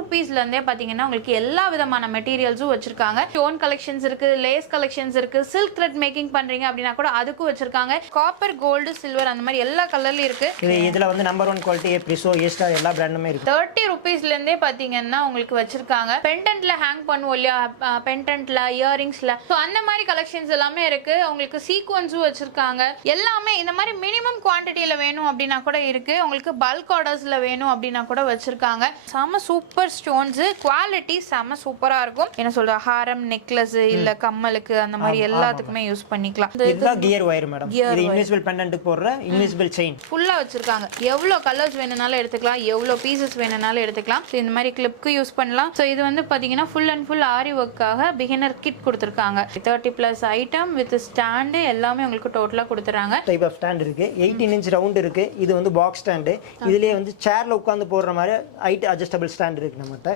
rupeesல இருந்தே பாத்தீங்கன்னா உங்களுக்கு எல்லா விதமான மெட்டீரியல்ஸும் வச்சிருக்காங்க. ஸ்டோன் கலெக்ஷன்ஸ் இருக்கு, லேஸ் கலெக்ஷன்ஸ் இருக்கு, சில்க் த்ரெட் மேக்கிங் பண்றீங்க அப்படினா கூட அதுக்கு வச்சிருக்காங்க. காப்பர், கோல்டு, சில்வர் அந்த மாதிரி எல்லா கலர்லயும் இருக்கு. இதுல வந்து நம்பர் 1 குவாலிட்டி பிரிசோ, ஏஸ்டார் எல்லா பிராண்டுமே இருக்கு. 30 rupeesல இருந்தே பாத்தீங்கன்னா உங்களுக்கு வச்சிருக்காங்க. பெண்டன்ட்ல ஹேங் பண்ணுவோம் இல்லையா, பெண்டன்ட்ல, இயரிங்ஸ்ல, சோ அந்த மாதிரி கலெக்ஷன்ஸ் எல்லாமே இருக்கு. உங்களுக்கு சீக்வென்ஸும் வச்சிருக்காங்க. எல்லாமே இந்த மாதிரி மினிமம் குவான்டிட்டியில வேணும் அப்படின்னா கூட இருக்கு. உங்களுக்கு பல்க் ஆர்டர்ஸ்ல வேணும் அப்படின்னா கூட வச்சிருக்காங்க. செம சூப்பர் ஸ்டோன்ஸ், குவாலிட்டி செம சூப்பரா இருக்கும். என்ன சொல்ற, ஹாரம், நெக்லஸ் இல்ல கம்மலுக்கு அந்த மாதிரி எல்லாத்துக்குமே யூஸ் பண்ணிக்கலாம். இதுதான் கியர் வயர் மேடம். இது இன்விசிபிள் பெண்டன்ட்க்கு போடுற இன்விசிபிள் செயின் ஃபுல்லா வச்சிருக்காங்க. எவ்வளவு கலர்ஸ் வேணும்னாலும் எடுத்துக்கலாம், எவ்வளவு பீசஸ் வேணும்னாலும் எடுத்துக்கலாம். இந்த மாதிரி கிளிப்க்கு யூஸ் பண்ணலாம். சோ இது வந்து பாத்தீங்கன்னா ஃபுல் அண்ட் ஃபுல் ஆரி ஒர்க்காக பிகினர் கிட் கொடுத்திருக்காங்க. 30+ ஐட்டம் வித் ஸ்டாண்ட் எல்லாமே உங்களுக்கு டோட்டலா கொடுத்துறாங்க. டைப் ஆஃப் ஸ்டாண்ட் இருக்கு. 18 இன்ச் ரவுண்ட் இருக்கு. இது வந்து பாக்ஸ் ஸ்டாண்ட். இதுலயே வந்து சேர்ல உட்கார்ந்து போடுற மாதிரி ஹைட் அட்ஜஸ்டபிள் ஸ்டாண்ட் இருக்கு நம்மட்ட.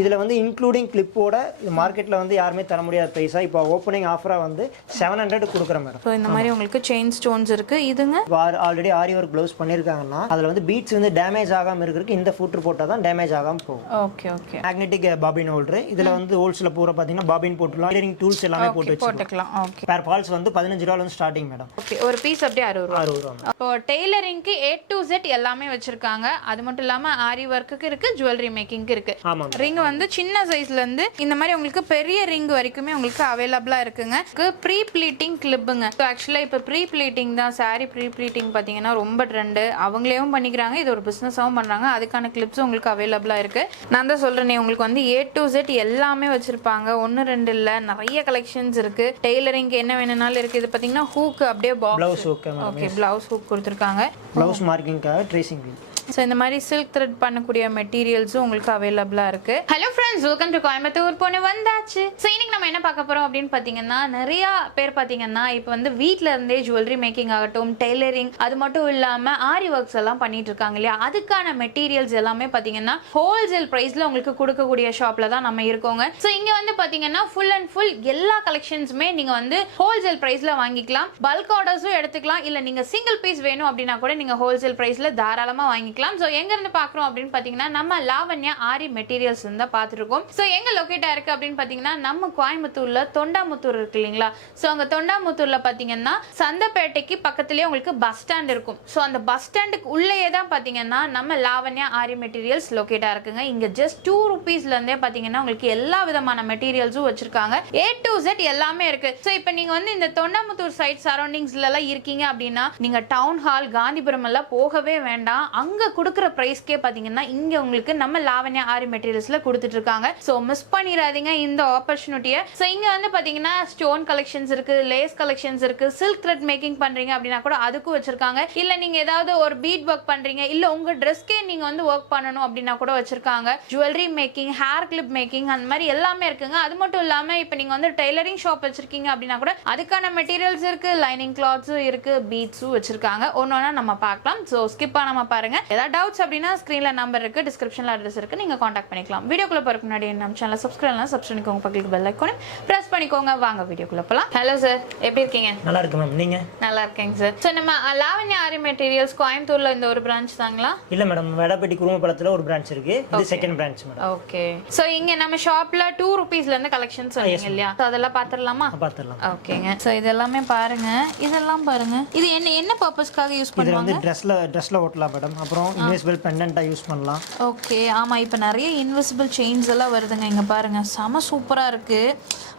இதுல வந்து இன்க்ளூடிங் கிளிப்போட மார்க்கெட்ல வந்து யாருமே தர முடியாத பிரைஸா இப்போ ஓபனிங் ஆஃபரா வந்து 700 கொடுக்குறோம் மேடம். சோ இந்த மாதிரி உங்களுக்கு செயின் ஸ்டோன்ஸ் இருக்கு. இதுங்க ஆல்ரெடி ஆரி ஒர்க் க்ளவுஸ் பண்ணிருக்காங்கன்னா அதுல வந்து பீட்ஸ் வந்து டேமேஜ் ஆகாம இருக்குறதுக்கு இந்த ஃபூட்டர் போட்டா தான் டேமேஜ் ஆகாம போகும். Okay okay. Magnetic bobbin holder. இதுல வந்து ஹோல்ஸ்ல பூரா பாத்தீங்கன்னா பாபின் போட்டுலாம், ஐரனிங் டூல்ஸ் எல்லாமே போட்டு போட்டுக்கலாம். ஓகே. பேர் ஃபால்ஸ் வந்து 15 ரூபாயில இருந்து ஸ்டார்டிங் மேடம். ஓகே. ஒரு பீஸ் அப்படியே 60 ரூபாய். இப்போ டெய்லரிங்க்கு A to Z எல்லாமே வச்சிருக்காங்க. அது மட்டும் இல்லாம ஆரி ஒர்க்குக்கு இருக்கு, ஜுவல்லரி மேக்கிங்க்கு இருக்கு. ரிங் வந்து சின்ன சைஸ்ல இருந்து இந்த மாதிரி உங்களுக்கு பெரிய ரிங் வரைக்குமே உங்களுக்கு அவைலபிளா இருக்குங்க. Pre pleating கிளிப்புங்க. ஸோ ஆக்சுவலாக இப்போ ப்ரீ ப்ளீட்டிங் தான், சாரி ப்ரீ ப்ளீட்டிங் பார்த்தீங்கன்னா ரொம்ப ட்ரெண்டு. அவங்களேவும் பண்ணிக்கிறாங்க, இது ஒரு பிஸ்னஸாகவும் பண்ணுறாங்க. அதுக்கான கிளிப்ஸும் உங்களுக்கு அவைலபிளாக இருக்கு. நான் தான் சொல்றேனே, உங்களுக்கு வந்து A to Z எல்லாமே வச்சிருப்பாங்க. 1 2 இல்லை, நிறைய கலெக்ஷன்ஸ் இருக்கு. டெய்லரிங்க்கு என்ன வேணும்னாலும் இருக்கு. இது பார்த்தீங்கன்னா ஹூக் அப்படியே பாக்ஸ். ஓகே, பிளவுஸ் ஹூக் கொடுத்துருக்காங்க. பிளவுஸ் மார்க்கிங்காக ட்ரேசிங் வீல். ஸோ இந்த மாதிரி சில்க் த்ரெட் பண்ணக்கூடிய மெட்டீரியல்ஸும் உங்களுக்கு அவைலபிளா இருக்கு. Hello friends, welcome to Coimbatore பொண்ணு வந்தாச்சு. ஸோ இன்னைக்கு நம்ம என்ன பார்க்க போறோம் அப்படின்னு பார்த்தீங்கன்னா, நிறைய பேர் பார்த்தீங்கன்னா இப்போ வந்து வீட்டில இருந்தே ஜுவல்லரி மேக்கிங் ஆகட்டும், டெய்லரிங், அது மட்டும் இல்லாம ஆரி ஒர்க்ஸ் எல்லாம் பண்ணிட்டு இருக்காங்க இல்லையா, அதுக்கான மெட்டீரியல்ஸ் எல்லாமே பார்த்தீங்கன்னா ஹோல்சேல் பிரைஸ்ல உங்களுக்கு கொடுக்கக்கூடிய ஷாப்ல தான் நம்ம இருக்கோங்க. ஸோ இங்க வந்து பார்த்தீங்கன்னா ஃபுல் அண்ட் ஃபுல் எல்லா கலெக்ஷன்ஸுமே நீங்க வந்து ஹோல்சேல் பிரைஸ்ல வாங்கிக்கலாம். பல்க் ஆர்டர்ஸும் எடுத்துக்கலாம். இல்ல நீங்க சிங்கிள் பீஸ் வேணும் அப்படின்னா கூட நீங்க ஹோல்சேல் பிரைஸ்ல தாராளமா வாங்கிக்கலாம். சோ எங்க இருந்து பாக்குறோம் அப்படின்னு பாத்தீங்கன்னா, நம்ம லாவண்யா ஆரி மெட்டீரியல்ஸ் வந்து பாத்துருக்கோம். சோ எங்க லொகேட் ஆயிருக்கு அப்படின்னு பாத்தீங்கன்னா, நம்ம கோயம்புத்தூர்ல தொண்டாமுத்தூர் இருக்கு இல்லீங்களா. சோ அங்க தொண்டாமுத்தூர்ல பாத்தீங்கன்னா சந்தப்பேட்டைக்கு பக்கத்துலயே உங்களுக்கு பஸ் ஸ்டாண்ட் இருக்கும். சோ அந்த பஸ் ஸ்டாண்டுக்கு உள்ளேயே தான் பாத்தீங்கன்னா நம்ம லாவண்யா ஆரி மெட்டீரியல்ஸ் லொகேட் ஆயிருக்குங்க. இங்க ஜஸ்ட் 2 rupeesல இருந்தே பாத்தீங்கன்னா உங்களுக்கு எல்லா விதமான மெட்டீரியல்ஸும் வச்சிருக்காங்க. A to Z எல்லாமே இருக்கு. சோ இப்போ நீங்க வந்து இந்த தொண்டாமுத்தூர் சைட் சரௌண்டிங்ஸ்ல எல்லாம் இருக்கீங்க அப்படின்னா, நீங்க டவுன் ஹால், காந்திபுரம் எல்லாம் போகவே வேண்டாம். அங்க கொடுக்குற பிரைஸ்க்கே பாத்தீங்கன்னா இங்க உங்களுக்கு நம்ம லாவண்யா ஆரி மெட்டீரியல்ஸ்ல கொடுத்துட்டு இருக்காங்க. சோ மிஸ் பண்ணிராதீங்க இந்த ஆப்பர்ச்சுனிட்டியை. சோ இங்க வந்து பாத்தீங்கன்னா ஸ்டோன் கலெக்ஷன்ஸ் இருக்கு, லேஸ் கலெக்ஷன்ஸ் இருக்கு, சில்க் த்ரெட் மேக்கிங் பண்றீங்க அப்படின்னா கூட அதுக்கும் வச்சிருக்காங்க. இல்ல நீங்க ஏதாவது ஒரு பீட் ஒர்க் பண்றீங்க, இல்ல உங்க ட்ரெஸ்க்கே நீங்க வந்து ஒர்க் பண்ணணும் அப்படின்னா கூட வச்சிருக்காங்க. Jewellery making, hair clip making, அந்த மாதிரி எல்லாமே இருக்குங்க. அது மட்டும் இல்லாம இப்ப நீங்க வந்து டெய்லரிங் ஷாப் வச்சிருக்கீங்க அப்படின்னா கூட அதுக்கான மெட்டீரியல்ஸ் இருக்கு, லைனிங் கிளாத்ஸும் இருக்கு, பீட்ஸும் வச்சிருக்காங்க. ஒன்னொன்னா நம்ம பார்க்கலாம். சோ ஸ்கிப் பண்ணாம பாருங்க. ஏதாவது டவுட்ஸ் அப்படின்னா ஸ்கிரீன்ல நம்பர் இருக்கு, டிஸ்கிரிப்ஷன்ல அட்ரஸ் இருக்கு, நீங்க காண்டாக்ட் பண்ணிக்கலாம். வீடியோக்குள்ள போறதுக்கு முன்னாடி நம்ம சேனலை சப்ஸ்கிரைப் பண்ணிக்கோங்க, பக்கத்துல பெல் ஐகானை பிரஸ் பண்ணிக்கோங்க. வாங்க வீடியோக்குள்ள போலாம். ஹலோ சார், எப்படி இருக்கீங்க? நல்லா இருக்கு மேம். நீங்க? நல்லா இருக்கேங்க சார். சோ நம்ம லாவண்யா ஆரி மெட்டீரியல்ஸ் கோயம்புத்தூர்ல இந்த ஒரு பிரான்ச் தாங்களா? இல்ல மேடம், வடபேட்டை குருமபுரத்துல ஒரு பிரான்ச் இருக்கு. இது second branch madam. Okay. So இங்க நம்ம ஷாப்ல 2 rupeesல இருந்து கலெக்ஷன்ஸ் சொன்னீங்க இல்லையா, சோ அதெல்லாம் பாத்துறலாமா? பாத்துறலாம். ஓகேங்க. சோ இதெல்லாம் பாருங்க, இதெல்லாம் பாருங்க. இது என்ன பர்பஸ்க்காக யூஸ் பண்ணுவாங்க? இது வந்து Dressல ஓட்டலாம் மேடம். அப்புறம் இன்விசிபிள் பெண்டன்ட்டா யூஸ் பண்ணலாம். ஓகே. ஆமா, இப்போ நிறைய இன்விசிபிள் செயின்ஸ் எல்லாம் வருதுங்க. இங்க பாருங்க, செம சூப்பரா இருக்கு.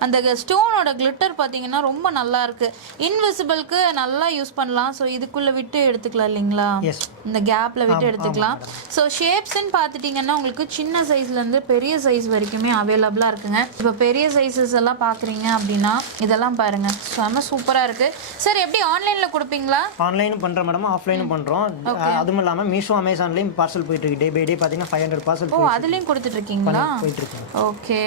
அந்த ஸ்டோனோட கிளிட்டர் பாத்தீங்கன்னா ரொம்ப நல்லா இருக்கு. இன்விசிபிளுக்கு நல்லா யூஸ் பண்ணலாம். ஸோ இதுக்குள்ள விட்டு எடுத்துக்கலாம் இல்லைங்களா, இந்த கேப்ல விட்டு எடுத்துக்கலாம். ஸோ ஷேப்ஸ்ன்னு பார்த்துட்டீங்கன்னா உங்களுக்கு சின்ன சைஸ்ல இருந்து பெரிய சைஸ் வரைக்குமே அவைலபிளா இருக்குங்க. இப்போ பெரிய சைஸஸ் எல்லாம் பாக்குறீங்க அப்படின்னா இதெல்லாம் பாருங்க, செம சூப்பரா இருக்கு. சார் எப்படி ஆன்லைன்ல கொடுப்பீங்களா? ஆன்லைனும் பண்றோம் மேடம், ஆஃப்லைனும் பண்றோம். அதுவும் இல்லாம மீஷோ, அமேசான்லயும் பார்சல் போயிட்டு இருக்கு. டே பை டே பாத்தீங்கன்னா 500 பார்சல். ஓ, அதுலயும் கொடுத்துட்டு இருக்கீங்களா? போயிட்டு இருக்கு. ஓகே.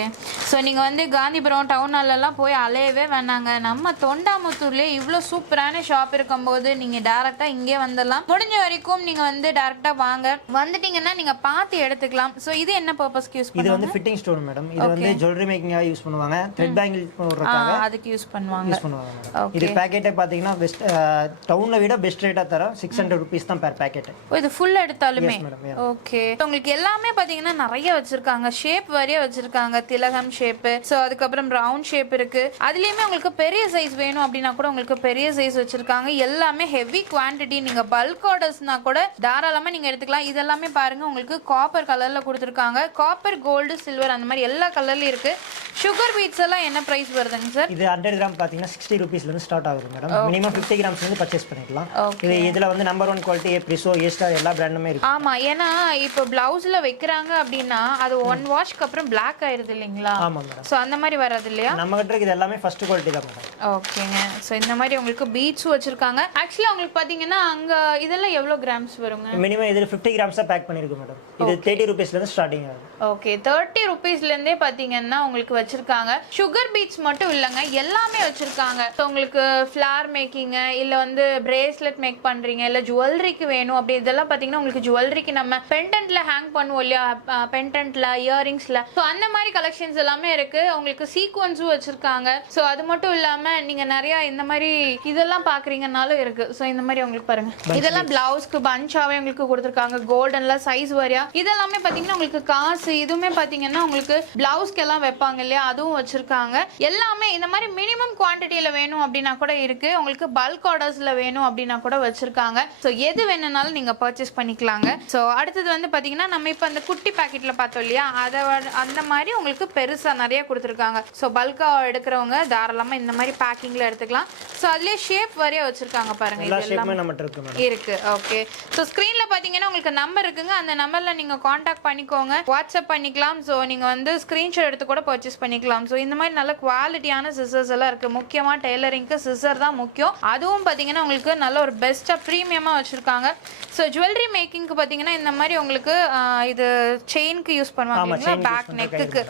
ஸோ நீங்க வந்து காந்திபுரம் டவுன் ஹாலெல்லாம் போய் அலையவே வேணாங்க. நம்ம தொண்டாமுத்தூர்லேயே இவ்வளோ சூப்பரான ஷாப் இருக்கும்போது நீங்கள் டேரெக்டாக இங்கே வந்துடலாம். முடிஞ்ச வரைக்கும் நீங்கள் வந்து டேரெக்டாக வாங்க, வந்துட்டீங்கன்னா நீங்கள் பார்த்து எடுத்துக்கலாம். ஸோ இது என்ன பர்பஸ்க்கு யூஸ் பண்ணுவாங்க? இது வந்து ஃபிட்டிங் ஸ்டோன் மேடம். இது வந்து ஜுவல்லரி மேக்கிங்காக யூஸ் பண்ணுவாங்க. த்ரெட் பேங்கிள் போடுறதுக்காக அதுக்கு யூஸ் பண்ணுவாங்க. இது பேக்கெட்டே பார்த்தீங்கன்னா பெஸ்ட் டவுனில் விட பெஸ்ட் ரேட்டாக தரோம். 600 rupees தான் பெர் பேக்கெட். இது ஃபுல் ஃபுல்லா எடுத்தாலுமே மேடம் ஓகே உங்களுக்கு எல்லாமே பாத்தீங்கன்னா நிறைய வச்சிருக்காங்க ஷேப் வரைய வச்சிருக்காங்க திலகம் ஷேப் சோ அதுக்கப்புறம் ரவுண்ட் ஷேப் இருக்கு அதுலயுமே உங்களுக்கு பெரிய சைஸ் வேணும் அப்படின்னா கூட உங்களுக்கு பெரிய சைஸ் வச்சிருக்காங்க எல்லாமே ஹெவி குவாண்டிட்டி நீங்க பல்க் ஆர்டர்ஸ்னா கூட தாராளமா நீங்க எடுத்துக்கலாம் இதெல்லாமே பாருங்க உங்களுக்கு காப்பர் கலர்ல கொடுத்துருக்காங்க காப்பர் கோல்டு சில்வர் அந்த மாதிரி எல்லா கலர்லயும் இருக்கு சுகர் பீட்ஸ் எல்லாம் என்ன பிரைஸ் வருதுங்க சார் இது 100 கிராம் பாத்தீங்கன்னா 60 ரூபீஸ்ல இருந்து ஸ்டார்ட் ஆகுது மேடம் மினிமம் 50 கிராம்ஸ்ல இருந்து பர்ச்சேஸ் பண்ணிக்கலாம் இதுல வந்து நம்பர் 1 குவாலிட்டி பிரிசோ ஏஸ்டார் எல்லா பிராண்டுமே இருக்கு ஆமா ஏன்னா இப்போ பிளவுஸ்ல வைக்கிறாங்க அப்படின்னா அது 1 வாஷ்க்கு அப்புறம் Black ஆயிருது இல்லைங்களா ஆமா மேடம் சோ அந்த மாதிரி வராது இல்லையா நம்ம கிட்ட இது எல்லாமே ஃபர்ஸ்ட் குவாலிட்டி தான் மேடம் ஓகேங்க சோ இந்த மாதிரி உங்களுக்கு பீட்ஸ் வச்சிருக்காங்க ஆக்சுவலி உங்களுக்கு பாத்தீங்கன்னா அங்க இதெல்லாம் எவ்வளவு கிராம்ஸ் வருங்க மினிமம் இதுல 50 கிராம்ஸ் தான் பேக் பண்ணிருக்கு மேடம் இது 30 ரூபீஸ்ல இருந்து ஸ்டார்டிங் ஆகுது ஓகே 30 ரூபீஸ்ல இருந்தே பாத்தீங்கன்னா உங்களுக்கு வச்சிருக்காங்க சுகர் பீட்ஸ் மட்டும் இல்லங்க எல்லாமே வச்சிருக்காங்க ஸோ உங்களுக்கு ஃபிளார் மேக்கிங் இல்ல வந்து பிரேஸ்லெட் மேக் பண்றீங்க இல்ல ஜுவல்லரிக்கு வேணும் அப்படி இதெல்லாம் பாத்தீங்கன்னா உங்களுக்கு ஜுவல்லரிக்கு நம்ம பெண்டன்ட்ல ஹேங் பண்ணுவோம் இல்லையா பெண்டன்ட்ல இயரிங்ஸ்ல ஸோ அந்த மாதிரி கலெக்ஷன்ஸ் எல்லாமே இருக்கு உங்களுக்கு சீக்வன்ஸும் வச்சிருக்காங்க ஸோ அது மட்டும் இல்லாம நீங்க நிறைய இந்த மாதிரி இதெல்லாம் பாக்குறீங்கனாலும் இருக்கு ஸோ இந்த மாதிரி உங்களுக்கு பாருங்க இதெல்லாம் பிளவுஸ்க்கு பஞ்சாவே உங்களுக்கு கொடுத்துருக்காங்க கோல்டன்ல சைஸ் வரையா இதெல்லாமே பாத்தீங்கன்னா உங்களுக்கு காசு இதுவுமே பாத்தீங்கன்னா உங்களுக்கு பிளவுஸ்க்கு எல்லாம் வைப்பாங்க இல்லையா அதுவும் வச்சிருக்காங்க எல்லாமே இந்த மாதிரி மினிமம் குவான்டிட்டியில வேணும் அப்படின்னா கூட இருக்கு உங்களுக்கு பல்க் ஆர்டர்ஸ்ல வேணும் அப்படின்னா கூட வச்சிருக்காங்க ஸோ எது வேணும்னாலும் நீங்க பர்ச்சேஸ் பண்ணிக்கலாங்க ஸோ அடுத்தது வந்து பாத்தீங்கன்னா நம்ம இப்போ அந்த குட்டி பாக்கெட்ல பார்த்தோம் இல்லையா அதை அந்த மாதிரி உங்களுக்கு பெருசா நிறைய கொடுத்துருக்காங்க ஸோ பல்கா எடுக்கிறவங்க தாராளமா இந்த மாதிரி பேக்கிங்ல எடுத்துக்கலாம் ஸோ அதுலயே ஷேப் வரைய வச்சிருக்காங்க பாருங்க எல்லா இது எல்லாம் ஷேப்புமே நம்மட்ட இருக்கு மேடம் இருக்கு ஓகே ஸோ ஸ்க்ரீன்ல பாத்தீங்கன்னா உங்களுக்கு நம்பர் இருக்குங்க அந்த நம்பர்ல நீங்க காண்டாக்ட் பண்ணிக்கோங்க வாட்ஸ்அப் பண்ணிக்கலாம் ஸோ நீங்க வந்து ஸ்கிரீன்ஷாட் எடுத்து கூட பர்ச்சேஸ் பண்ணிக்கலாம் ஸோ இந்த மாதிரி நல்ல குவாலிட்டியான சிசர்ஸ் எல்லாம் இருக்கு முக்கியமா டெய்லரிங்க்கு சிசர் தான் முக்கியம் அதுவும் பாத்தீங்கன்னா உங்களுக்கு நல்ல ஒரு பெஸ்டா ப்ரீமியமா வச்சிருக்காங்க ஸோ ஜுவல்லரி மேக்கிங்க்கு பாத்தீங்கன்னா இந்த மாதிரி உங்களுக்கு இது செயின்க்கு யூஸ் பண்ணுவாங்க பேக் நெக்குக்கு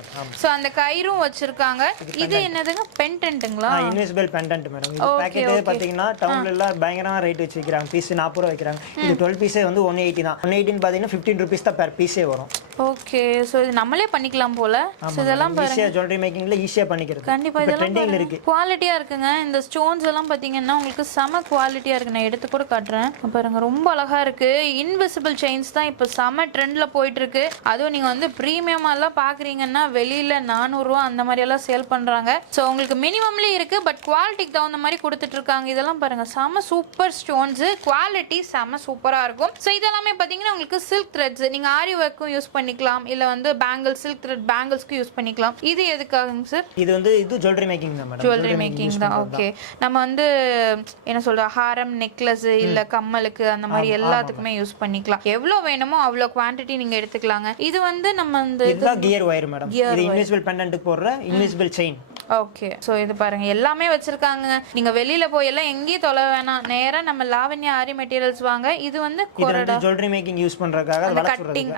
ஸோ அந்த கயிறும் வச்சிருக்காங்க இது என்னதுங்க பெண்டன்ட்டுங்களா இன்விசிபிள் பெண்டன்ட் மேடம் இது பாக்கெட் பாத்தீங்கன்னா டவுன்ல எல்லாம் பயங்கரமா ரேட் வச்சு விக்கிறாங்க பீஸ் 40 ரூபாய் விக்கிறாங்க இது 12 பீஸே வந்து 180 தான் 180 பாத்தீங்கன்னா 15 ரூபீஸ் தான் பெர் பீஸே வரும் ஓகே ஸோ இது நம்மளே பண்ணிக்கலாம் போல ஸோ இதெல்லாம் ஈஸியா ஜுவல்லரி மேக்கிங்ல ஈஸியா பண்ணிக்கிறது கண்டிப்பா ட்ரெண்டிங்ல இருக்கு குவாலிட்டியா இருக்குங்க இந்த ஸ்டோன்ஸ் எல்லாம் பாத்தீங்கன்னா உங்களுக்கு செம குவாலிட்டியா இருக்கு நான் எடுத்து கூட காட்டுறேன் பாருங்க ரொம்ப அழகா இருக்கு இன்விசிபிள் செயின்ஸ் தான் இப்போ செம ட்ரெண்ட்ல போயிட்டு இருக்கு அதுவும் நீங்க வந்து பிரீமியமா எல்லாம் பாக்குறீங்கன்னா வெளியில 400 ரூபாய் அந்த மாதிரி எல்லாம் சேல் பண்றாங்க ஸோ உங்களுக்கு மினிமம்லயே இருக்கு பட் குவாலிட்டிக்கு தகுந்த மாதிரி கொடுத்துட்டு இருக்காங்க இதெல்லாம் பாருங்க செம சூப்பர் ஸ்டோன்ஸ் குவாலிட்டி செம சூப்பரா இருக்கும் ஸோ இதெல்லாமே பாத்தீங்கன்னா உங்களுக்கு சில்க் த்ரெட்ஸ் நீங்க ஆரி ஒர்க்கும் யூஸ் பண்ணிக்கலாம் இல்ல வந்து பேங்கிள் சில்க் த்ரெட் பேங்கிள்ஸ்க்கு யூஸ் பண்ணிக்கலாம் இது எதுக்காகங்க சார் இது வந்து இது ஜுவல்லரி மேக்கிங் தான் மேடம் ஜுவல்லரி மேக்கிங் தான் ஓகே நம்ம வந்து என்ன சொல்ற ஹாரம் நெக்லஸ் இல்ல கம்மலுக்கு அந்த மாதிரி எல்லாத்துக்குமே யூஸ் பண்ணிக்கலாம் எவ்வளவு வேணுமோ அவ்வளவு குவாண்டிட்டி நீங்க எடுத்துக்கலாங்க இது வந்து நம்ம இந்த இதுதான் கியர் வயர் மேடம் இது இன்விசிபிள் பெண்டன்ட்க்கு போடுற இன்விசிபிள் செயின் ஓகே ஸோ இது பாருங்க எல்லாமே வச்சிருக்காங்க நீங்க வெளியில போய் எல்லாம் எங்கேயும் தொலை வேணாம் நேரா நம்ம லாவண்யா ஆரி மெட்டீரியல்ஸ் வாங்க இது வந்து கொரடா ஜுவல்லரி மேக்கிங் யூஸ் பண்றதுக்காக அந்த கட்டிங்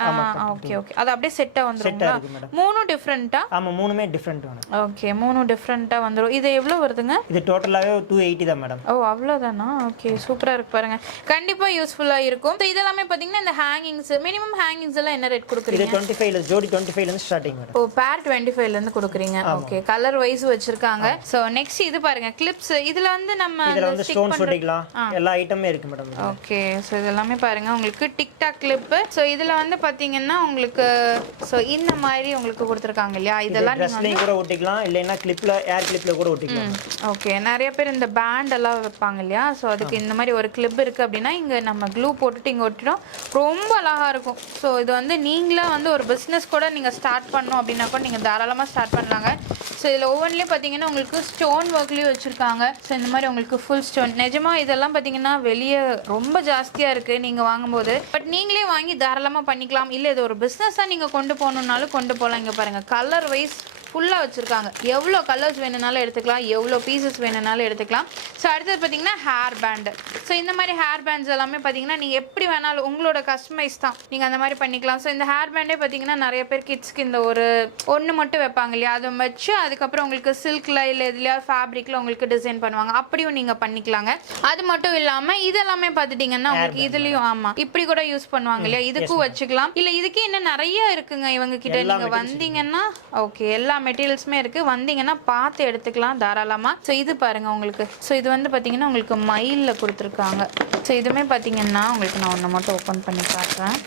ஓகே ஓகே அது அப்படியே செட்டா வந்துரும் மூணு டிஃபரெண்டா ஆமா மூணுமே டிஃபரெண்ட் வேணும் ஓகே மூணு டிஃபரெண்டா வந்துரும் இது எவ்வளவு வருதுங்க இது டோட்டலாவே 280 தான் மேடம் ஓ அவ்வளவுதானா ஓகே சூப்பரா இருக்கு பாருங்க கண்டிப்பா யூஸ்ஃபுல்லா இருக்கும் ஸோ இதெல்லாமே பாத்தீங்கன்னா இந்த ஹேங்கிங்ஸ் மினிமம் ஹேங்கிங்ஸ் எல்லாம் என்ன ரேட் கொடுக்குறீங்க இது 25 ல ஜோடி 25 ல இருந்து ஸ்டார்டிங் மேடம் ஓ பேர் 25 ல இருந்து கொடுக்குறீங்க ஓகே கலர் வைஸ் வச்சிருக்காங்க சோ நெக்ஸ்ட் இது பாருங்க கிளிப்ஸ் இதுல வந்து நம்ம இதுல வந்து ஸ்டோன்ஸ் ஒட்டிக்கலாம் எல்லா ஐட்டமே இருக்கு மேடம் ஓகே சோ இதெல்லாம் பாருங்க உங்களுக்கு டிக் டாக் கிளிப் சோ இதுல வந்து பாத்தீங்கன்னா உங்களுக்கு சோ இந்த மாதிரி உங்களுக்கு கொடுத்திருக்காங்க இல்லையா இதெல்லாம் நீங்க கூட ஒட்டிக்கலாம் இல்லனா கிளிப்ல ஏர் கிளிப்ல கூட ஒட்டிக்கலாம் ஓகே நிறைய பேர் இந்த பேண்ட் எல்லாம் வைப்பாங்க இல்லையா சோ அதுக்கு இந்த மாதிரி ஒரு கிளிப் இருக்கு அப்படின்னா இங்க நம்ம க்ளூ போட்டுட்டு இங்க ஒட்டிடும் ரொம்ப அழகா இருக்கும் சோ இது வந்து நீங்களே வந்து ஒரு பிசினஸ் கூட நீங்க ஸ்டார்ட் பண்ணனும் அப்படினா கூட நீங்க தாராளமா ஸ்டார்ட் பண்ணலாங்க சோ இதுல ஒவ்வொன்றிலயும் பாத்தீங்கன்னா உங்களுக்கு ஸ்டோன் ஒர்க்லயும் வச்சிருக்காங்க சோ இந்த மாதிரி உங்களுக்கு ஃபுல் ஸ்டோன் நிஜமா இதெல்லாம் பாத்தீங்கன்னா வெளியே ரொம்ப ஜாஸ்தியா இருக்கு நீங்க வாங்கும்போது பட் நீங்களே வாங்கி தாராளமா பண்ணிக்கலாம் இல்ல இது ஒரு பிசினஸா நீங்க கொண்டு போகணும்னாலும் கொண்டு போகலாம் இங்க பாருங்க கலர் வைஸ் ஃபுல்லா வச்சிருக்காங்க எவ்வளோ கலர்ஸ் வேணும்னாலும் எடுத்துக்கலாம் எவ்வளோ பீசஸ் வேணும்னாலும் எடுத்துக்கலாம் ஸோ அடுத்தது பார்த்தீங்கன்னா ஹேர் பேண்டு ஸோ இந்த மாதிரி ஹேர் பேண்ட்ஸ் எல்லாமே பார்த்தீங்கன்னா நீங்கள் எப்படி வேணாலும் உங்களோட கஸ்டமைஸ் தான் நீங்கள் அந்த மாதிரி பண்ணிக்கலாம் ஸோ இந்த ஹேர் பேண்டே பார்த்தீங்கன்னா நிறைய பேர் கிட்ஸ்க்கு இந்த ஒரு ஒன்று மட்டும் வைப்பாங்க இல்லையா அதை வச்சு அதுக்கப்புறம் உங்களுக்கு சில்கில் இல்லை எதுலையா ஃபேப்ரிக்கில் உங்களுக்கு டிசைன் பண்ணுவாங்க அப்படியும் நீங்கள் பண்ணிக்கலாங்க அது மட்டும் இல்லாமல் இதெல்லாமே பார்த்துட்டிங்கன்னா உங்களுக்கு இதுலேயும் ஆமாம் இப்படி கூட யூஸ் பண்ணுவாங்க இல்லையா இதுக்கும் வச்சுக்கலாம் இல்லை இதுக்கு இன்னும் நிறைய இருக்குங்க இவங்க கிட்ட நீங்கள் வந்தீங்கன்னா ஓகே எல்லா மெட்டீரியல்ஸுமே இருக்கு, வந்தீங்கன்னா பார்த்து எடுத்துக்கலாம் தாராளமா. ஸோ இது பாருங்க உங்களுக்கு. ஸோ இது வந்து பார்த்தீங்கன்னா உங்களுக்கு மயில்ல கொடுத்துருக்காங்க. ஸோ இதுவுமே பார்த்தீங்கன்னா உங்களுக்கு நான் ஒன்று மட்டும் ஓப்பன் பண்ணி காட்டுறேன்.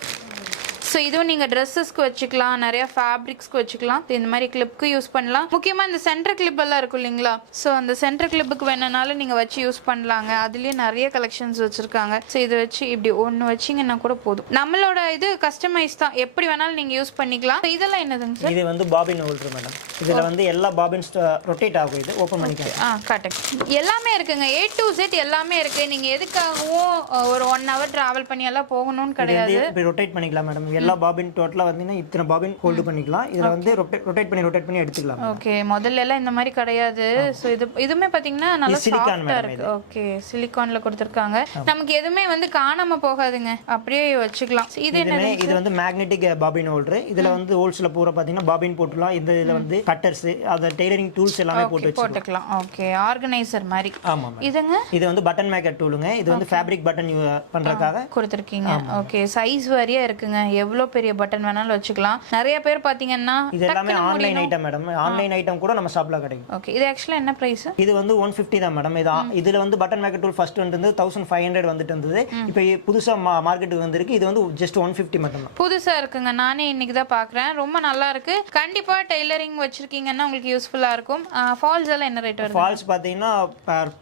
ஸோ இதுவும் நீங்கள் ட்ரெஸ்ஸஸ்க்கு வச்சுக்கலாம், நிறைய ஃபேப்ரிக்ஸ்க்கு வச்சுக்கலாம், இந்த மாதிரி கிளிப்க்கு யூஸ் பண்ணலாம். முக்கியமாக இந்த சென்டர் கிளிப் எல்லாம் இருக்கும் இல்லைங்களா, ஸோ அந்த சென்டர் கிளிப்புக்கு வேணுனாலும் நீங்கள் வச்சு யூஸ் பண்ணலாங்க. அதுலேயே நிறைய கலெக்ஷன்ஸ் வச்சுருக்காங்க. ஸோ இதை வச்சு இப்படி ஒன்று வச்சிங்கன்னா கூட போதும். நம்மளோட இது கஸ்டமைஸ் தான், எப்படி வேணாலும் நீங்கள் யூஸ் பண்ணிக்கலாம். So இதெல்லாம் என்னதுங்க சார்? இது வந்து பாபின் ஹோல்டர் மேடம். இதில் வந்து எல்லா பாபின்ஸ் ரொட்டேட் ஆகும். இது ஓப்பன் பண்ணிக்கலாம். காட்டுங்க. எல்லாமே இருக்குங்க, A to Z எல்லாமே இருக்கு. நீங்கள் எதுக்காகவும் ஒரு 1 hour ட்ராவல் பண்ணி எல்லாம் போகணும்னு கிடையாது. இப்படி ரொட்டேட் பண்ணிக்கலாம் மேடம். எல்லா பாபின் டோட்டலா வந்தீங்கன்னா இத்தனை பாபின் ஹோல்ட் பண்ணிக்கலாம். இதுல வந்து ரொட்டேட் பண்ணி எடுத்துக்கலாம். ஓகே, முதல்ல எல்லாம் இந்த மாதிரி கிடையாது. சோ இதுமே பாத்தீங்கன்னா நல்ல சாஃப்ட்டா இருக்கு. ஓகே, சிலிகான்ல கொடுத்திருக்காங்க. நமக்கு எதுமே வந்து காணாம போகாதுங்க, அப்படியே வச்சுக்கலாம். இது என்ன? இது வந்து மேக்னெட்டிக் பாபின் ஹோல்டர். இதுல வந்து ஹோல்ஸ்ல பூரா பாத்தீங்கன்னா பாபின் போட்டுலாம். இதுல வந்து கட்டர்ஸ், அத டெய்லரிங் டூல்ஸ் எல்லாமே போட்டுக்கலாம். ஓகே, ஆர்கனைசர் மாதிரி. ஆமா. இதுங்க இது வந்து பட்டன் மேக்கர் டூலுங்க. இது வந்து ஃபேப்ரிக் பட்டன் பண்றதுக்காக கொடுத்திருக்கீங்க. ஓகே, சைஸ் வாரியா இருக்குங்க, எவ்வளவு பெரிய பட்டன் வேணாலும் வச்சுக்கலாம். நிறைய பேர் பாத்தீங்கன்னா இது எல்லாமே online item madam. Online item கூட நம்ம ஷாப்ல கிடைக்கும். ஓகே, இது एक्चुअली என்ன பிரைஸ்? இது வந்து 150 தான் மேடம். இதுல வந்து பட்டன் மேக்கர் டூல் ஃபர்ஸ்ட் வந்து 1500 வந்துட்டு இருந்தது. இப்போ புதுசா மார்க்கெட்டுக்கு வந்திருக்கு. இது வந்து ஜஸ்ட் 150 மட்டும் தான். புதுசா இருக்குங்க, நானே இன்னைக்கு தான் பாக்குறேன். ரொம்ப நல்லா இருக்கு. கண்டிப்பா டெய்லரிங் வச்சிருக்கீங்கன்னா உங்களுக்கு யூஸ்ஃபுல்லா இருக்கும். ஃபால்ஸ் எல்லாம் என்ன ரேட் வருது? ஃபால்ஸ் பாத்தீங்கன்னா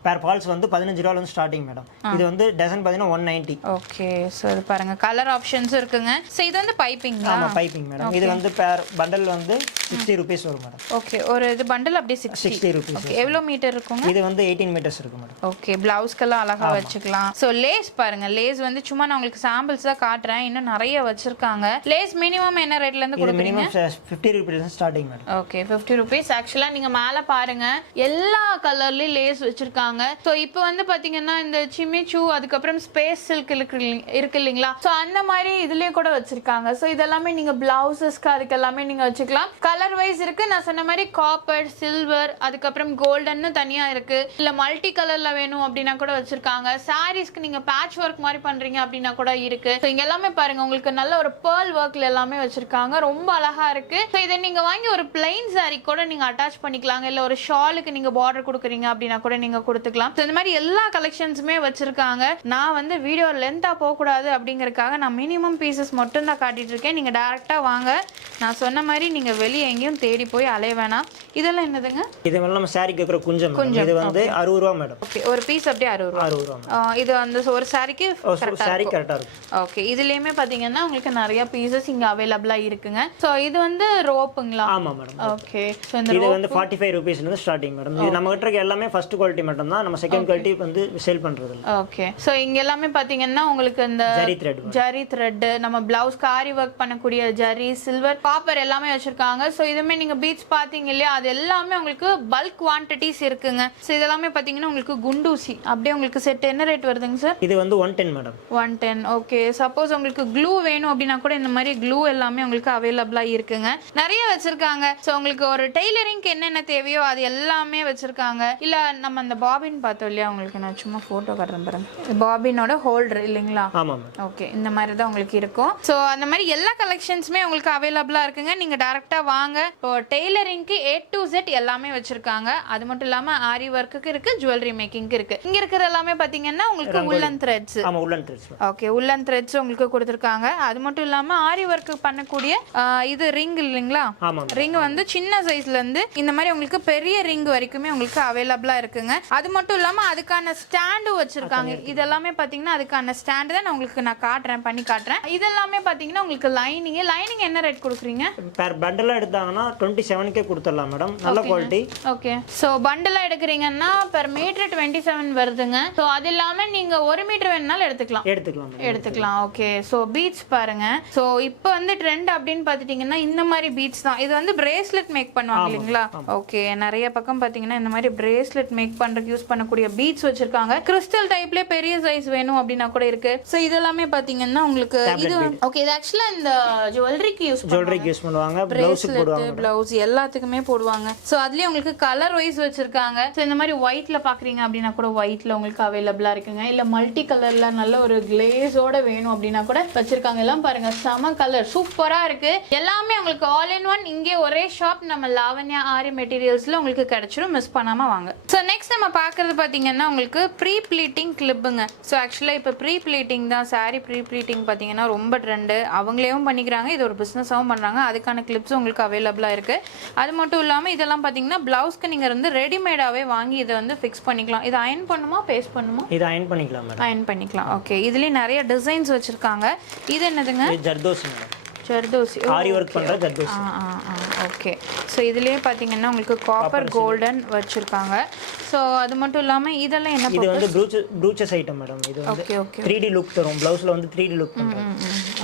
பேர் ஃபால்ஸ் வந்து 15 ரூபாயில இருந்து ஸ்டார்டிங் மேடம். இது வந்து டசன் பாத்தீங்கன்னா 190. ஓகே, சோ இது பாருங்க, கலர் ஆப்ஷன்ஸ் இருக்குங்க. சோ இது வந்து பைப்பிங். ஆமா, பைப்பிங் மேடம். இது வந்து பேர் பண்டல் வந்து 60 ரூபீஸ் வரும் மேடம். ஓகே, ஒரு இது பண்டல் அப்படியே 60 ரூபீஸ். ஓகே, எவ்வளவு மீட்டர் இருக்குங்க? இது வந்து 18 மீட்டர்ஸ் இருக்கு மேடம். ஓகே, பிளவுஸ்க்கெல்லாம் அழகா வச்சுக்கலாம். சோ லேஸ் பாருங்க, லேஸ் வந்து சும்மா நான் உங்களுக்கு சாம்பிள்ஸ் தான் காட்டுறேன், இன்னும் நிறைய வச்சிருக்காங்க. லேஸ் மினிமம் என்ன ரேட்ல இருந்து கொடுக்குறீங்க? Minimum 50 rupees starting madam. Okay, 50 rupees. ஆக்சுவலா நீங்க மேல பாருங்க, எல்லா கலர்லயும் லேஸ் வச்சிருக்காங்க. சோ இப்போ வந்து பாத்தீங்கன்னா இந்த சிமிச்சு, அதுக்கப்புறம் ஸ்பேஸ் சில்க் இருக்கு இல்லைங்களா, சோ அந்த மாதிரி இதுலயே கூட வச்சிருக்காங்க. சோ இதெல்லாமே நீங்க பிளவுசஸ்க்கு அதுக்கு எல்லாமே நீங்க வச்சுக்கலாம். கலர் வைஸ் இருக்கு, நான் சொன்ன மாதிரி காப்பர், சில்வர், அதுக்கப்புறம் கோல்டன்னு தனியா இருக்கு. இல்ல மல்டி கலர்ல வேணும் அப்படின்னா கூட வச்சிருக்காங்க. சாரீஸ்க்கு நீங்க பேட்ச் ஒர்க் மாதிரி பண்றீங்க அப்படின்னா கூட இருக்கு. சோ இங்க எல்லாமே பாருங்க, உங்களுக்கு நல்ல ஒரு பேர்ல் ஒர்க்ல எல்லாமே வச்சிருக்காங்க, ரொம்ப அழகா இருக்கு. சோ இதை நீங்க வாங்கி ஒரு பிளைன் சாரி கூட நீங்க அட்டாச் பண்ணிக்கலாங்க. இல்ல ஒரு ஷாலுக்கு நீங்க பார்டர் கொடுக்குறீங்க அப்படின்னா கூட நீங்க கொடுத்துக்கலாம். இந்த மாதிரி எல்லா கலெக்ஷன்ஸுமே வச்சிருக்காங்க. நான் வந்து வீடியோ லென்த்தா போக கூடாது அப்படிங்கறதுக்காக நான் மினிமம் பீசஸ் மட்டும் தான் காட்டிட்டு இருக்கேன். நீங்க டைரக்டா வாங்க, நான் சொன்ன மாதிரி நீங்க வெளியே எங்கேயும் தேடி போய் அலைய வேணாம். இதெல்லாம் என்னதுங்க? இது வந்து நம்ம சாரி கேக்குற குஞ்சம். இது வந்து 60 ரூபாய் மேடம். ஓகே, ஒரு பீஸ் அப்படியே 60 ரூபாய். 60 ரூபாய். இது அந்த ஒரு சாரிக்கு சாரி கரெக்ட்டா இருக்கு. ஓகே, இதுலயுமே பாத்தீங்கன்னா உங்களுக்கு நிறைய பீசஸ் இங்க அவைலபிளா இருக்குங்க. சோ இது வந்து ரோப்புங்களா? ஆமா மேடம். ஓகே, சோ இந்த இது வந்து 45 ரூபீஸ்ல இருந்து ஸ்டார்டிங் மேடம். இது நம்ம கிட்ட இருக்க எல்லாமே ஃபர்ஸ்ட் குவாலிட்டி மட்டும் தான், நம்ம செகண்ட் குவாலிட்டி வந்து சேல் பண்றது இல்ல. ஓகே, சோ இங்க எல்லாமே பாத்தீங்கன்னா உங்களுக்கு இந்த ஜரி த்ரெட், நம்ம பிளவுஸ் ஆரி ஒர்க் பண்ணக்கூடிய ஜரி, சில்வர், காப்பர் எல்லாமே வச்சிருக்காங்க. சோ இதுமே நீங்க பீட்ஸ் பாத்தீங்க இல்லையா, அது எல்லாமே உங்களுக்கு பல்க் குவான்டிட்டிஸ் இருக்குங்க. சோ இதெல்லாமே பாத்தீங்கன்னா உங்களுக்கு குண்டூசி அப்படியே உங்களுக்கு செட் என்ன ரேட் வருதுங்க சார்? இது வந்து 110 மேடம். 110. ஓகே, சப்போஸ் உங்களுக்கு க்ளூ வேணும் அப்படின்னா கூட இந்த மாதிரி க்ளூ எல்லாமே உங்களுக்கு அவைலபிளா இருக்குங்க, நிறைய வச்சிருக்காங்க. சோ உங்களுக்கு ஒரு டெய்லரிங்க்கு என்னென்ன தேவையோ அது எல்லாமே வச்சிருக்காங்க. இல்ல நம்ம அந்த பாபின் பார்த்தோம் இல்லையா, உங்களுக்கு நான் சும்மா போட்டோ காட்டுறேன் பாருங்க, பாபினோட ஹோல்டர் இல்லைங்களா? ஆமா. ஓகே, இந்த மாதிரி தான் உங்களுக்கு இருக்கும். ஸோ அந்த மாதிரி எல்லா கலெக்ஷன்ஸுமே உங்களுக்கு அவைலபிளாக இருக்குங்க. நீங்கள் டேரெக்டாக வாங்க. இப்போ டெய்லரிங்க்கு A to Z எல்லாமே வச்சிருக்காங்க. அது மட்டும் இல்லாமல் ஆரி ஒர்க்குக்கு இருக்கு, ஜுவல்லரி மேக்கிங்க்கு இருக்கு. இங்க இருக்கிற எல்லாமே பார்த்தீங்கன்னா உங்களுக்கு உள்ளன் த்ரெட்ஸ். ஆமா, உள்ளன் த்ரெட்ஸ். ஓகே, உள்ளன் த்ரெட்ஸ் உங்களுக்கு கொடுத்துருக்காங்க. அது மட்டும் இல்லாமல் ஆரி ஒர்க்கு பண்ணக்கூடிய இது ரிங் இல்லைங்களா, ரிங் வந்து சின்ன சைஸ்ல இருந்து இந்த மாதிரி உங்களுக்கு பெரிய ரிங் வரைக்குமே உங்களுக்கு அவைலபிளாக இருக்குங்க. அது மட்டும் இல்லாமல் அதுக்கான ஸ்டாண்டும் வச்சிருக்காங்க. இதெல்லாமே பார்த்தீங்கன்னா அதுக்கான ஸ்டாண்டு தான் நான் உங்களுக்கு காட்டுறேன், பண்ணி காட்டுறேன். இதெல்லாமே பாத்தீங்கன்னா உங்களுக்கு லைனிங் என்ன ரேட் கொடுக்குறீங்க? பேர் பண்டலா எடுத்தாங்கன்னா 27k கொடுத்துடலாம் மேடம், நல்ல குவாலிட்டி. ஓகே, சோ பண்டலா எடுக்கிறீங்கன்னா பெர் மீட்டர் 27 வருதுங்க. சோ அது இல்லாம நீங்க 1 மீட்டர் வேணாலும் எடுத்துக்கலாம். ஓகே, சோ பீட்ஸ் பாருங்க. சோ இப்போ வந்து ட்ரெண்ட் அப்படின்னு பாத்துட்டீங்கன்னா இந்த மாதிரி பீட்ஸ் தான். இது வந்து பிரேஸ்லெட் மேக் பண்ணுவாங்க இல்லைங்களா? ஓகே, நிறைய பக்கம் பாத்தீங்கன்னா இந்த மாதிரி பிரேஸ்லெட் மேக் பண்றதுக்கு யூஸ் பண்ணக்கூடிய பீட்ஸ் வச்சிருக்காங்க. கிறிஸ்டல் டைப்ல பெரிய சைஸ் வேணும் அப்படின்னா கூட இருக்கு. சோ இதெல்லாமே பாத்தீங்கன்னா உங்களுக்கு இது ஓகே, இது ஆக்சுவலா இந்த ஜுவல்லரிக்கு யூஸ் பண்ணுவாங்க, ப்ளவுஸுக்கு போடுவாங்க, ப்ளவுஸ் எல்லாத்துக்குமே போடுவாங்க. ஸோ அதுலயே உங்களுக்கு கலர் வைஸ் வச்சிருக்காங்க. ஸோ இந்த மாதிரி ஒயிட்ல பாக்குறீங்க அப்படின்னா கூட ஒயிட்ல உங்களுக்கு அவைலபிளா இருக்குங்க. இல்ல மல்டி கலர்ல நல்ல ஒரு கிளேஸோட வேணும் அப்படின்னா கூட வச்சிருக்காங்க. எல்லாம் பாருங்க செம கலர் சூப்பரா இருக்கு. எல்லாமே உங்களுக்கு ஆல் இன் ஒன் இங்கே ஒரே ஷாப் நம்ம லாவண்யா ஆரி மெட்டீரியல்ஸ்ல உங்களுக்கு கிடைச்சிரும். மிஸ் பண்ணாம வாங்க. ஸோ நெக்ஸ்ட் நம்ம பாக்குறது பாத்தீங்கன்னா உங்களுக்கு ப்ரீ ப்ளீட்டிங் கிளிப்புங்க. ஸோ ஆக்சுவலா இப்போ ப்ரீ ப்ளீட்டிங் தான், சாரி ப்ரீ ப்ளீட்டிங் பாத்தீங்கன்னா ரொம்ப ட்ரெண்டு. அவங்களேவும் பண்ணிக்கிறாங்க, இது ஒரு பிஸ்னஸாகவும் பண்ணுறாங்க. அதுக்கான கிளிப்ஸ் உங்களுக்கு அவைலபிளாக இருக்குது. அது மட்டும் இல்லாமல் இதெல்லாம் பார்த்தீங்கன்னா ப்ளவுஸ்க்கு நீங்கள் வந்து ரெடிமேடாகவே வாங்கி இதை வந்து ஃபிக்ஸ் பண்ணிக்கலாம். இது அயன் பண்ணுமா பேஸ்ட் பண்ணுமா? இது அயன் பண்ணிக்கலாம் மேடம். அயன் பண்ணிக்கலாம். ஓகே, இதுலேயும் நிறைய டிசைன்ஸ் வச்சுருக்காங்க. இது என்னதுங்க? ஜர்தோசி மேடம். ஜர்தோசி ஆரி ஒர்க் பண்ற ஜர்தோசி. ஓகே. ஸோ இதுலேயே பார்த்தீங்கன்னா உங்களுக்கு காப்பர் கோல்டன் வச்சுருக்காங்க. ஸோ அது மட்டும் இல்லாமல் இதெல்லாம் என்ன? இது வந்து ப்ரூச்சஸ் ஐட்டம் மேடம். இது வந்து 3D லுக் தரும். ப்ளவுஸ்ல வந்து 3D லுக் பண்ணுறோம்.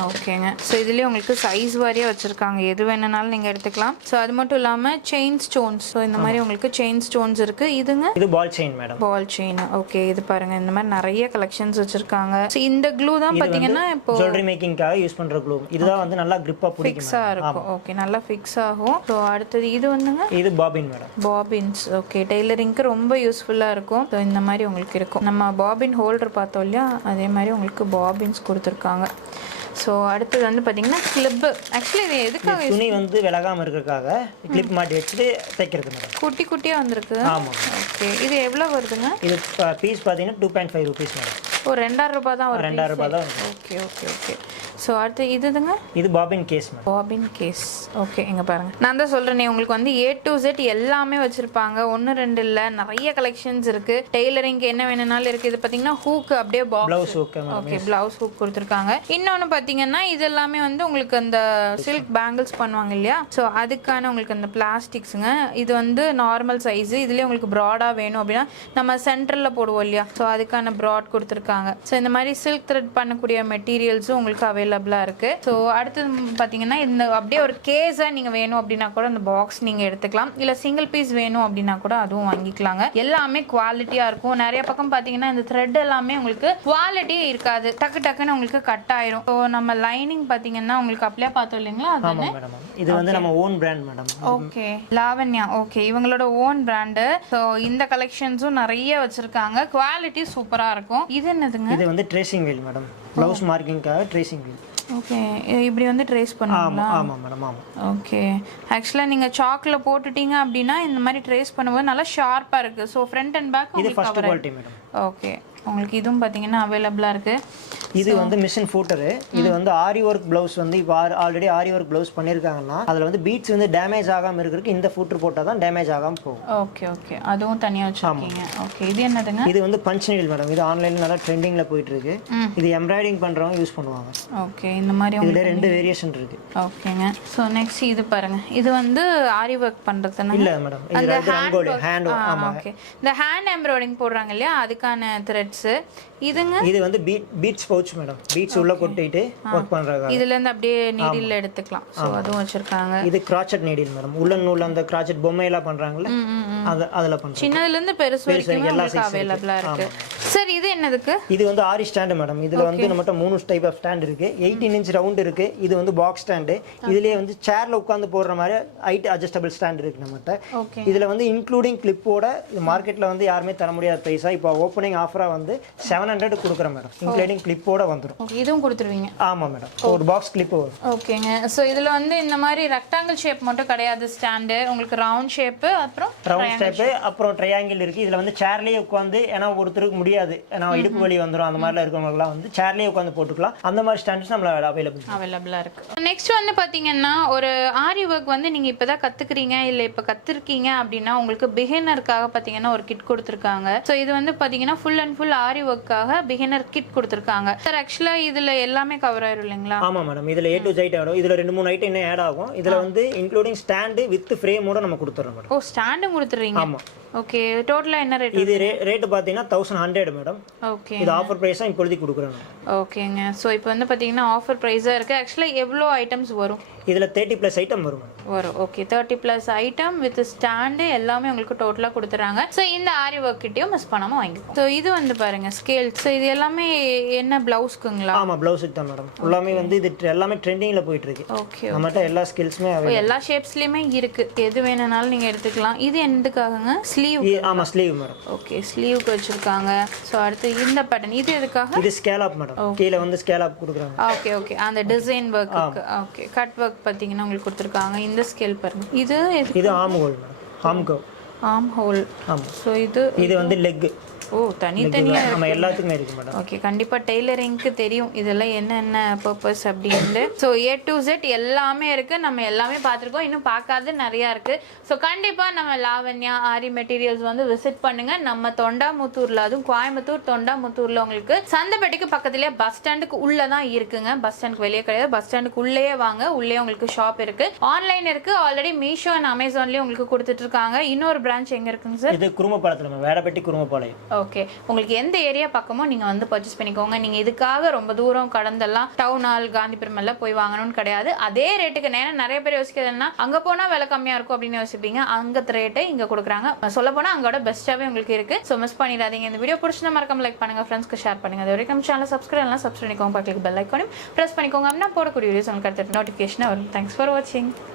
ஓகேங்க. ஸோ இதுலேயே உங்களுக்கு சைஸ் வாரியாக வச்சுருக்காங்க, எது வேணுனாலும் நீங்கள் எடுத்துக்கலாம். ஸோ அது மட்டும் இல்லாமல் செயின் ஸ்டோன்ஸ். ஸோ இந்த மாதிரி உங்களுக்கு செயின் ஸ்டோன்ஸ் இருக்குது. இதுங்க இது ball chain madam. Ball chain. Okay, இது பாருங்க இந்த மாதிரி நிறைய கலெக்ஷன்ஸ் வச்சுருக்காங்க. ஸோ இந்த க்ளூ தான் பார்த்தீங்கன்னா இப்போ ஜுவல்லரி மேக்கிங்காக யூஸ் பண்ணுற க்ளூ. இதுதான் வந்து நல்லா கிரிப்பா ஃபிக்ஸாக இருக்கும். ஓகே, நல்லா ஃபிக்ஸ் ஆகும். ஸோ அடுத்தது இது வந்துங்க, இது பாபின் மேடம். பாபின்ஸ். ஓகே, டெய்லரிங்க்கு ரொம்ப யூஸ்ஃபுல்லாக இருக்கும். ஸோ இந்த மாதிரி உங்களுக்கு இருக்கும். நம்ம பாபின் ஹோல்டர் பார்த்தோம் இல்லையா, அதே மாதிரி உங்களுக்கு பாபின்ஸ் கொடுத்துருக்காங்க. ஸோ அடுத்தது வந்து பார்த்தீங்கன்னா கிளிப்பு. ஆக்சுவலி இது எதுக்காக? துணி வந்து விலகாமல் இருக்கிறதுக்காக கிளிப் மாட்டி வச்சுட்டு தைக்கிறது மேடம். குட்டி குட்டியாக வந்திருக்கு. ஆமாம். ஓகே, இது எவ்வளோ வருதுங்க? இது பீஸ் பார்த்தீங்கன்னா 2.5 ருபீஸ் மேடம். ஓ, 2000 ரூபாய் தான் வரும். 2000 ரூபாய் தான். Okay okay okay. ஸோ அடுத்து இதுதுங்க, இது bobbin case madam. Bobbin case. Okay, இங்கே பாருங்க, நான் தான் சொல்கிறேனே உங்களுக்கு வந்து A to Z எல்லாமே வச்சுருப்பாங்க. 1 2 இல்லை, நிறைய கலெக்ஷன்ஸ் இருக்குது. டெய்லரிங்க்கு என்ன வேணும்னாலும் இருக்குது. இது பார்த்தீங்கன்னா ஹூக்கு அப்படியே blouse hook. Okay, blouse hook கொடுத்துருக்காங்க. இன்னொன்று பார்த்தீங்கன்னா இது எல்லாமே வந்து உங்களுக்கு அந்த சில்க் பேங்கிள்ஸ் பண்ணுவாங்க இல்லையா, ஸோ அதுக்கான உங்களுக்கு அந்த பிளாஸ்டிக்ஸுங்க. இது வந்து நார்மல் சைஸு. இதுலேயே உங்களுக்கு ப்ராடாக வேணும் அப்படின்னா நம்ம சென்டரில் போடுவோம் இல்லையா, ஸோ அதுக்கான ப்ராட் கொடுத்துருக்காங்க. ஸோ இந்த மாதிரி சில்க் த்ரெட் பண்ணக்கூடிய மெட்டீரியல்ஸும் உங்களுக்கு அவைலபிளாக இருக்குது. ஸோ அடுத்தது பார்த்தீங்கன்னா இந்த அப்படியே ஒரு கேஸை நீங்கள் வேணும் அப்படின்னா கூட அந்த பாக்ஸ் நீங்கள் எடுத்துக்கலாம். இல்லை சிங்கிள் பீஸ் வேணும் அப்படின்னா கூட அதுவும் வாங்கிக்கலாங்க. எல்லாமே குவாலிட்டியாக இருக்கும். நிறைய பக்கம் பார்த்தீங்கன்னா இந்த த்ரெட் எல்லாமே உங்களுக்கு குவாலிட்டியே இருக்காது, டக்கு டக்குன்னு உங்களுக்கு கட் ஆயிரும். ஸோ நம்ம லைனிங் பார்த்தீங்கன்னா உங்களுக்கு அப்படியே பார்த்தோம் இல்லைங்களா, அதுதானே? இது வந்து நம்ம own brand madam. Okay, Lavanya. Okay, இவங்களோட ஓன் பிராண்டு. ஸோ இந்த கலெக்ஷன்ஸும் நிறைய வச்சிருக்காங்க. குவாலிட்டி சூப்பராக இருக்கும். இது என்னதுங்க? இது வந்து ட்ரேசிங் வீல் மேடம். ப்ளவுஸ் மார்க்கிங்காக ட்ரேசிங் வீல். ஓகே, இப்படி வந்து ட்ரேஸ் பண்ணுவாங்களா? ஆமாம் மேடம். ஆமாம். ஓகே, ஆக்சுவலாக நீங்கள் சாக்கில் போட்டுட்டீங்க அப்படின்னா இந்த மாதிரி ட்ரேஸ் பண்ணும்போது நல்லா ஷார்ப்பாக இருக்குது. ஸோ ஃப்ரண்ட் அண்ட் பேக் இது ஃபர்ஸ்ட் குவாலிட்டி மேடம். ஓகே, உங்களுக்கு இதுவும் பார்த்தீங்கன்னா அவைலபிளாக இருக்குது. இது வந்து மிஷின் ஃபூட்டரு. இது வந்து ஆரி ஒர்க் ப்ளவுஸ் வந்து இப்போ ஆல்ரெடி ஆரி ஒர்க் ப்ளவுஸ் பண்ணியிருக்காங்கன்னா அதில் வந்து பீட்ஸ் வந்து டேமேஜ் ஆகாமல் இருக்கிறதுக்கு இந்த ஃபூட்டர் போட்டால் தான் டேமேஜ் ஆகாமல் போகும். ஓகே ஓகே, அதுவும் தனியாக வச்சுருக்கீங்க. ஓகே, இது என்னதுங்க? இது வந்து பஞ்ச் நீடில் மேடம். இது ஆன்லைனில் நல்லா ட்ரெண்டிங்கில் போயிட்டு இருக்கு. இது எம்ப்ராய்டிங் பண்ணுறவங்க யூஸ் பண்ணுவாங்க. ஓகே, இந்த மாதிரி இதில் 2 வேரியேஷன் இருக்கு. ஓகேங்க. ஸோ நெக்ஸ்ட் இது பாருங்க, இது வந்து ஆரி ஒர்க் பண்ணுறதுனா இல்லை மேடம், இது ரங்கோலி ஹேண்ட். ஆமாம். ஓகே, இந்த ஹேண்ட் எம்ப்ராய்டிஙங் போடுறாங்க இல்லையா, அதுக்கான த்ரெட்ஸு. இதுங்க, இது வந்து பீட்ஸ் பவுச் மேடம். பீட்ஸ் உள்ள கொட்டிட்டு ஒர்க் பண்றாங்க. இதுல இருந்து அப்படியே நீடில் எடுத்துக்கலாம். சோ அதுவும் வச்சிருக்காங்க. இது கிராச்சட் நீடில் மேடம். உள்ளன் நூல் அந்த கிராச்சட் பொம்மை எல்லாம் பண்றாங்கல, அதல பண்றாங்க. சின்னதுல இருந்து பெருசு வரைக்கும் எல்லா அவைலபிளா இருக்கு. சார் இது என்னதுக்கு? இது வந்து ஆரி ஸ்டாண்ட் மேடம். இதுல வந்து நம்மட்ட 3 டைப் ஆஃப் ஸ்டாண்ட் இருக்கு. 18 இன்ச் ரவுண்ட் இருக்கு. இது வந்து பாக்ஸ் ஸ்டாண்ட். இதுலயே வந்து சேர்ல உட்கார்ந்து போடுற மாதிரி ஹைட் அட்ஜஸ்டபிள் ஸ்டாண்ட் இருக்கு நம்மட்ட. இதுல வந்து இன்க்ளூடிங் கிளிப்போட இது மார்க்கெட்ல வந்து யாருமே தர முடியாத பிரைஸா இப்போ ஓப்பனிங் ஆஃபரா வந்து 700 கொடுக்குறேன் மேடம். இன்க்ளூடிங் கிளிப்போட வந்துரும். ஓகே, இதுவும் கொடுத்துருவீங்க? ஆமா மேடம், ஒரு பாக்ஸ் கிளிப் வரும். ஓகேங்க. சோ இதுல வந்து இந்த மாதிரி ரெக்டாங்கிள் ஷேப் மட்டும் கிடையாது ஸ்டாண்ட், உங்களுக்கு ரவுண்ட் ஷேப், அப்புறம் ரவுண்ட் ஷேப், அப்புறம் ட்ரையாங்கிள் இருக்கு. இதுல வந்து சேர்லயே உட்கார்ந்து, ஏன்னா ஒருத்தருக்கு முடியாது, ஏன்னா இடுப்பு வலி வந்துரும், அந்த மாதிரிலாம் இருக்கவங்கலாம் வந்து சேர்லயே உட்கார்ந்து போட்டுக்கலாம். அந்த மாதிரி ஸ்டாண்ட்ஸ் நம்மள அவைலபிளா இருக்கு. நெக்ஸ்ட் வந்து பாத்தீங்கன்னா ஒரு ஆரி ஒர்க் வந்து நீங்க இப்பதான் கத்துக்கிறீங்க இல்ல இப்ப கத்துருக்கீங்க அப்படின்னா உங்களுக்கு பிகினருக்காக பாத்தீங்கன்னா ஒரு கிட் கொடுத்துருக்காங்க. ஸோ இது வந்து பாத்தீங்கன்னா ஃபுல் அண்ட் ஃபுல் ஆரி ஒர்க்காக பிகினர் கிட் கொடுத்துருக்காங்க. சார் ஆக்சுவலா இதுல எல்லாமே கவர் ஆயிரும் இல்லைங்களா? ஆமா மேடம், இதுல A to Z ஆடும். இதுல 2-3 ஐட்டம் இன்னும் ஆட் ஆகும். இதுல வந்து இன்க்ளூடிங் ஸ்டாண்ட் வித் ஃப்ரேமோட நம்ம கொடுத்துறோம் மேடம். ஓ, ஸ்டாண்டும் கொடுத்துறீங்க? ஆமா. ஓகே, டோட்டலா என்ன ரேட்? இது ரேட் பாத்தீங்கன்னா 1100 மேடம். ஓகே, இது ஆஃபர் பிரைஸா இப்போதைக்கு கொடுக்குறோம். ஓகேங்க. ஸோ இப்போ வந்து பாத்தீங்கன்னா ஆஃபர் பிரைஸா இருக்கு. ஆக்சுவலா எவ்வளோ ஐட்டம்ஸ் வரும்? இதில் 30+ ஐட்டம் வரும் வரும். ஓகே 30+ ஐட்டம் வித் ஸ்டாண்டு எல்லாமே உங்களுக்கு டோட்டலாக கொடுத்துறாங்க. ஸோ இந்த ஆரி ஒர்க் கிட்டையும் மிஸ் பண்ணாமல் வாங்கிக்கோங்க. ஸோ இது வந்து பாருங்க ஸ்கேல். ஸோ இது எல்லாமே என்ன ப்ளவுஸ்க்குங்களா? ஆமாம் ப்ளவுஸுக்கு தான் மேடம். எல்லாமே வந்து இது எல்லாமே ட்ரெண்டிங்கில் போயிட்டு இருக்கு. ஓகே நம்மகிட்ட எல்லா ஸ்கில்ஸுமே எல்லா ஷேப்ஸ்லயுமே இருக்கு. எது வேணும்னாலும் நீங்க எடுத்துக்கலாம். இது எதுக்காகங்க? ஸ்லீவ். ஆமாம் ஸ்லீவ் மேடம். ஓகே ஸ்லீவ்க்கு வச்சிருக்காங்க. ஸோ அடுத்து இந்த பேட்டர்ன் இது எதுக்காக? இது ஸ்கேலாப் மேடம். கீழே வந்து ஸ்கேலாப் கொடுக்குறாங்க. ஓகே ஓகே அந்த design work. Okay cut work பார்த்தீங்கன்னா உங்களுக்கு கொடுத்துருக்காங்க. இந்த ஸ்கேல் பாருங்க. இது arm whole madam. Arm whole. ஆமாம். ஸோ இது வந்து லெக். ஓ தனித்தனியாக நம்ம எல்லாத்துக்குமே இருக்கு மேடம். ஓகே கண்டிப்பாக டெய்லரிங்க்கு தெரியும் இதெல்லாம் என்னென்ன பர்பஸ் அப்படின்னு. ஸோ A to Z எல்லாமே இருக்குது. நம்ம எல்லாமே பார்த்துருக்கோம். இன்னும் பார்க்காத நிறையா இருக்குது. ஸோ கண்டிப்பாக நம்ம லாவண்யா ஆரி மெட்டீரியல்ஸ் வந்து விசிட் பண்ணுங்கள். நம்ம தொண்டாமுத்தூரில், அதுவும் கோயம்புத்தூர் தொண்டாமுத்தூரில் உங்களுக்கு சந்தைப்பேட்டைக்கு பக்கத்துலேயே பஸ் ஸ்டாண்டுக்கு உள்ளே தான் இருக்குங்க. பஸ் ஸ்டாண்டுக்கு வெளியே கிடையாது. பஸ் ஸ்டாண்டுக்கு உள்ளேயே வாங்க. உள்ளே உங்களுக்கு ஷாப் இருக்குது. ஆன்லைன் இருக்குது. ஆல்ரெடி மீஷோ அண்ட் அமேசான்லேயும் உங்களுக்கு கொடுத்துட்ருக்காங்க. இன்னொரு பிரான்ச் எங்கே இருக்குங்க சார்? இது குருமபாளையத்தில், வேடப்பட்டி குருமபாளையம். ஓகே உங்களுக்கு எந்த ஏரியா பக்கமோ நீங்கள் வந்து பர்ச்சேஸ் பண்ணிக்கோங்க. நீங்கள் இதுக்காக ரொம்ப தூரம் கடந்தெல்லாம் டவுன் ஹால் காந்திபுரம் எல்லாம் போய் வாங்கணும்னு கிடையாது. அதே ரேட்டுக்கு நிறைய பேர் யோசிக்கிறதுனா அங்கே போனால் விலை கம்மியாக இருக்கும் அப்படின்னு யோசிப்பீங்க. அங்கே ரேட்டை இங்கே கொடுக்குறாங்க. சொல்ல போனால் அங்கோட பெஸ்ட்டாகவே உங்களுக்கு இருக்குது. ஸோ மிஸ் பண்ணிடாதீங்க. இந்த வீடியோ பிடிச்சினா மறக்காம லைக் பண்ணுங்கள், ஃப்ரெண்ட்ஸ்க்கு ஷேர் பண்ணுங்கள். அது வரைக்கும் சேனல் சப்ஸ்கிரைப் பண்ணிக்கோங்க. பக்கத்துக்கு பெல் ஐக்கானையும் ப்ரெஸ் பண்ணிக்கோங்க. அப்படின்னா போடக்கூடிய வீடியோஸ் உங்களுக்கு அடுத்த நோட்டிஃபிகேஷனாக வரும். தேங்க்ஸ் ஃபார் வாட்சிங்.